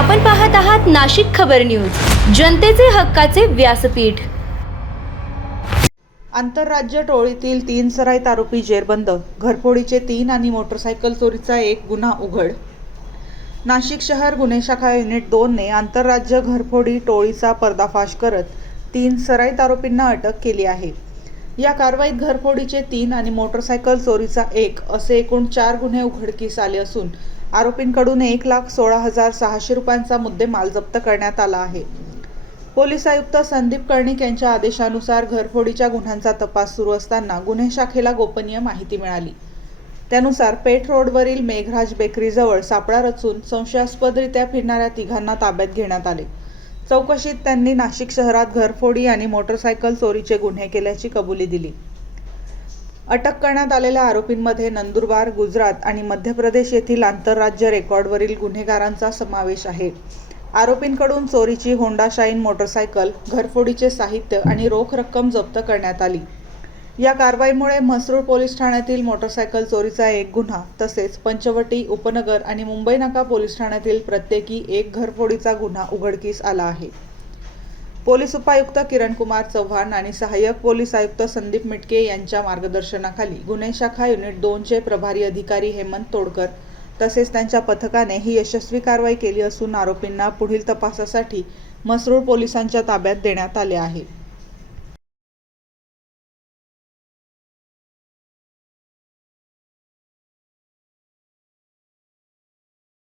आपण पाहत आहात नाशिक खबर न्यूज, जनतेचे हक्काचे व्यासपीठ। आंतरराज्य टोळीतील 3 सराईत आरोपी जेरबंद, घरफोडीचे 3 आणि मोटरसायकल चोरीचा 1 गुन्हा उघड। नाशिक शहर गुन्हे शाखा युनिट 2 ने आंतरराज्य घरफोडी टोळीचा पर्दाफाश करत 3 सराईत आरोपींना अटक केली आहे। या कारवाईत घरफोडीचे 3 आणि मोटरसायकल चोरीचा 1 असे एकूण 4 गुन्हे उघडकीस आले असून आरोपींकडून 1,16,600 रुपयांचा मुद्देमाल जप्त करण्यात आला आहे। पोलीस आयुक्त संदीप कर्णिक यांच्या आदेशानुसार घरफोडीच्या गुन्ह्यांचा तपास सुरू असताना गुन्हे शाखेला गोपनीय माहिती मिळाली। त्यानुसार पेठ रोडवरील मेघराज बेकरीजवळ सापळा रचून संशयास्पदरित्या फिरणाऱ्या तिघांना ताब्यात घेण्यात आले। चौकशीत त्यांनी नाशिक शहरात घरफोडी आणि मोटरसायकल चोरीचे गुन्हे केल्याची कबुली दिली। अटक करण्यात आलेल्या आरोपींमध्ये नंदुरबार, गुजरात आणि मध्य प्रदेश येथील आंतरराज्य रेकॉर्डवरील गुन्हेगारांचा समावेश आहे। आरोपींकडून चोरीची होंडा शाईन मोटरसायकल, घरफोडीचे साहित्य आणि रोख रक्कम जप्त करण्यात आली। या कारवाईमुळे म्हसरूळ पोलीस ठाण्यातील मोटरसायकल चोरीचा 1 गुन्हा तसेच पंचवटी, उपनगर आणि मुंबई नाका पोलीस ठाण्यातील प्रत्येकी 1 घरफोडीचा गुन्हा उघडकीस आला आहे। पोलीस उपायुक्त किरणकुमार चव्हाण आणि सहाय्यक पोलीस आयुक्त संदीप मिटके यांच्या मार्गदर्शनाखाली गुन्हे शाखा युनिट 2 चे प्रभारी अधिकारी हेमंत तोडकर तसेच त्यांच्या पथकाने ही यशस्वी कारवाई केली असून आरोपींना पुढील तपासासाठी म्हसरूळ पोलिसांच्या ताब्यात देण्यात आले आहे।